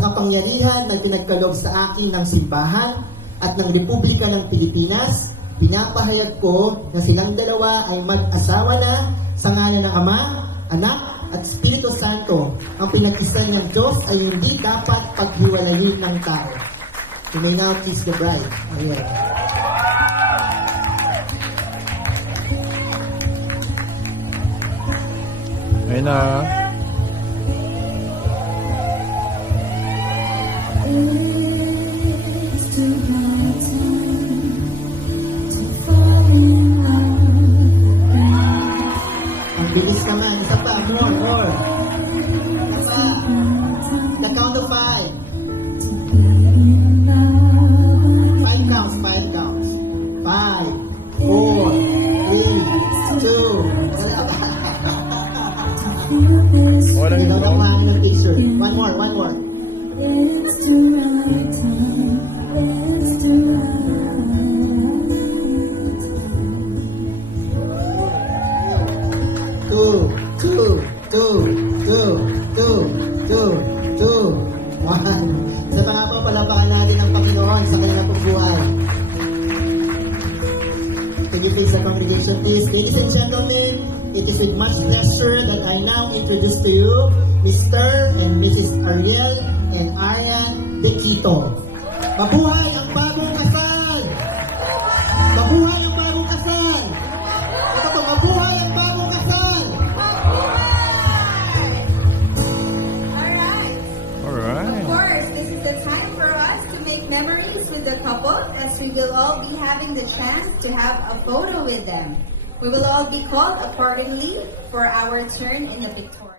sa kapangyarihan na pinagkaloob sa akin ng simbahan at ng Republika ng Pilipinas, pinapahayag ko na silang dalawa ay mag-asawa na sa ngalan ng Ama, Anak, at Espiritu Santo. Ang pinag-isa ng Diyos ay hindi dapat paghiwalayin ng tao. You may now kiss the bride. Ayan. Ayun na. Ang bilis naman. Isa pa. More. Isa pa. The count of 5. 5 counts. 5 counts. 5, 4, 3, 2. Walang Ikaw na kuhain ng picture. One more. It's the right time. It's the One. Sa mga po, palapakan natin ang Panginoon sa kanilang pagbuhay. Can you face the congregation, please? Ladies and gentlemen, it is with much pleasure that I now introduce to you Mr. and Mrs. Ariel and Arian De Quito. Mabuhay ang bagong kasal! Mabuhay ang bagong kasal! Ito po, mabuhay ang bagong kasal! Alright. Of course, this is the time for us to make memories with the couple, as we will all be having the chance to have a photo with them. We will all be called accordingly for our turn in the pictorial.